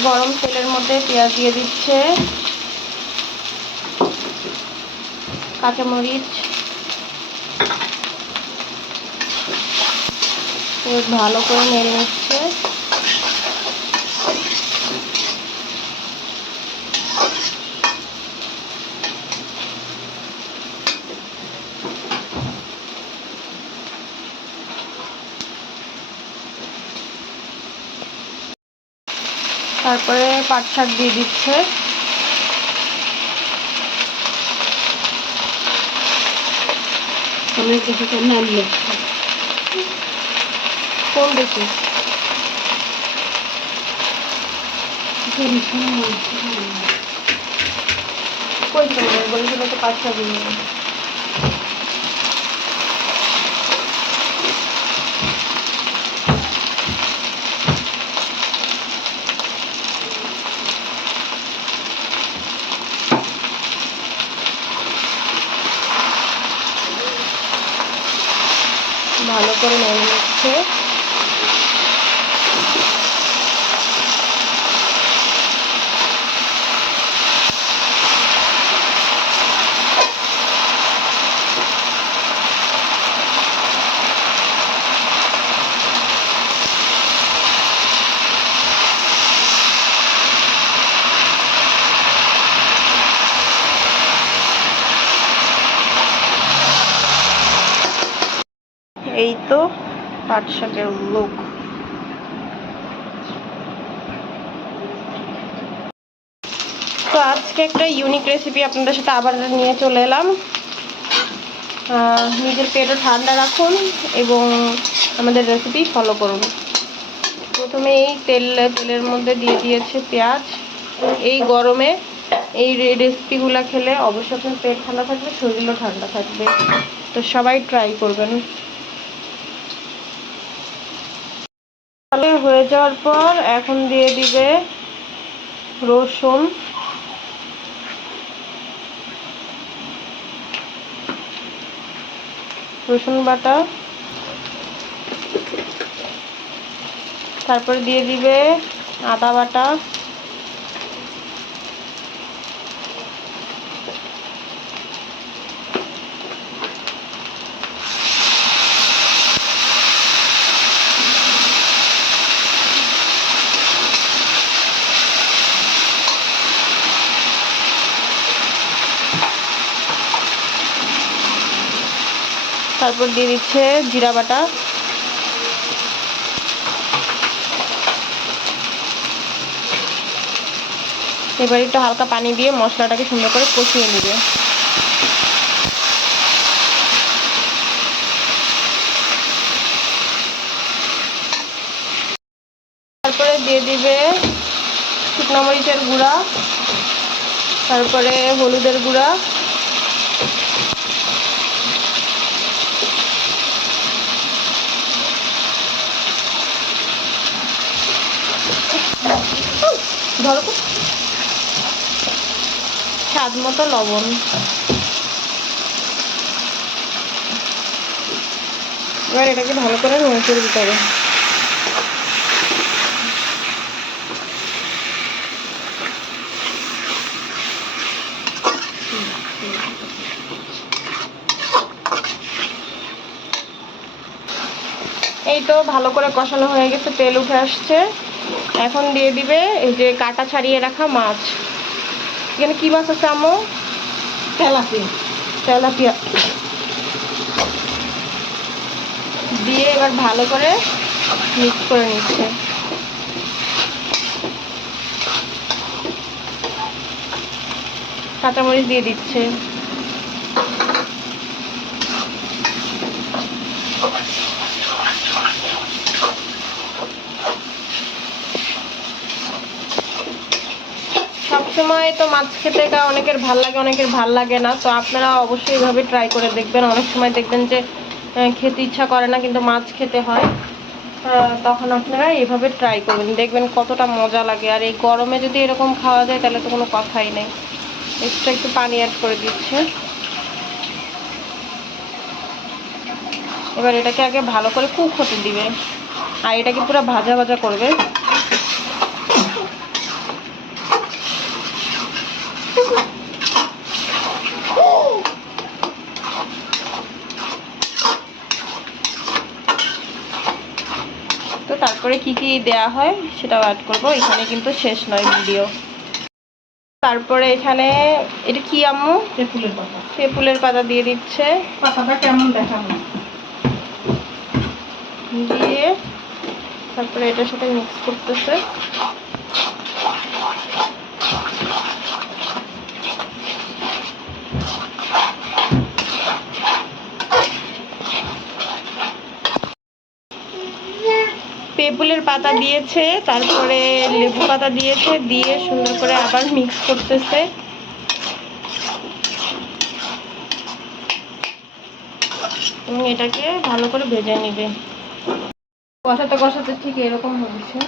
গরম তেলের মধ্যে পেঁয়াজ দিয়ে দিচ্ছে। কাঁচামরিচ। ভালো করে নেড়ে নিচ্ছে। তারপরে পাট শাক দিয়ে দিচ্ছে। কোন দেখি? কই বলেছিল তো শাক দিয়ে ভালো করে নেড়ে নিচ্ছে। এই তো পাট শাকের লুক তো আজকে একটা ইউনিক রেসিপি আপনাদের সাথে আবার নিয়ে চলে এলাম। নিজের পেটও ঠান্ডা রাখুন এবং আমাদের রেসিপি ফলো করুন। প্রথমে এই তেল, তেলের মধ্যে দিয়ে দিয়েছে পেঁয়াজ। এই গরমে এই রেসিপিগুলো খেলে অবশ্যই আপনার পেট ঠান্ডা থাকবে, শরীরও ঠান্ডা থাকবে। তো সবাই ট্রাই করবেন তাহলে হয়ে যাওয়ার পর এখন দিয়ে দিবে রসুন। রসুন বাটা। তারপর দিয়ে দিবে আদা বাটা। তারপর দিয়ে দিচ্ছে জিরা বাটা। এবার একটু হালকা পানি দিয়ে মশলাটাকে সুন্দর করে কষিয়ে নেবে। তারপরে দিয়ে দিবে শুকনো মরিচের গুঁড়া, তারপরে হলুদের গুঁড়া। ধরো। স্বাদ মতো লবণ। এবার এটাকে ভালো করে নেড়ে করে দিতে হবে। এই তো ভালো করে কষানো হয়ে গেছে, তেল উঠে আসছে। এখন দিয়ে দিবে এই যে কাটা ছাড়িয়ে রাখা মাছ। এখানে কি মাছ আছে আমো তেলাপিয়া। তেলাপিয়া। দিয়ে এবার ভালো করে মিক্স করে নিচ্ছে। কাঁচামরিচ দিয়ে দিচ্ছে। সবসময় তো মাছ খেতে গা অনেকের ভালো লাগে, অনেকের ভালো লাগে না। তো আপনারা অবশ্যই এভাবে ট্রাই করে দেখবেন। অনেক সময় দেখবেন যে খেতে ইচ্ছা করে না, কিন্তু মাছ খেতে হয়। তখন আপনারা এভাবে ট্রাই করবেন। দেখবেন কতটা মজা লাগে। আর এই গরমে যদি এরকম খাওয়া যায়, তাহলে তো কোনো কথাই নেই। এক্সট্রা একটু পানি অ্যাড করে দিচ্ছে। এবার এটাকে আগে ভালো করে কুক হতে দিবে। আর এটাকে পুরো ভাজা ভাজা করবে। দেয়া হয় সেটাও অ্যাড করব। এখানে কিন্তু শেষ নয় ভিডিও তারপরে এখানে এটা কি আম্মু? তেঁতুলের পাতা। তেঁতুলের পাতা দিয়ে দিচ্ছে। পাতাটা কেমন দেখাবো? দিয়ে তারপরে এটার সাথে মিক্স করতেছে। পেপুলের পাতা দিয়েছে, তারপরে লেবু পাতা দিয়েছে, দিয়ে সুন্দর করে আবার মিক্স করতেছে। এটাকে ভালো করে ভেজে নিবে। কষাতে কষাতে ঠিক এরকম হয়েছে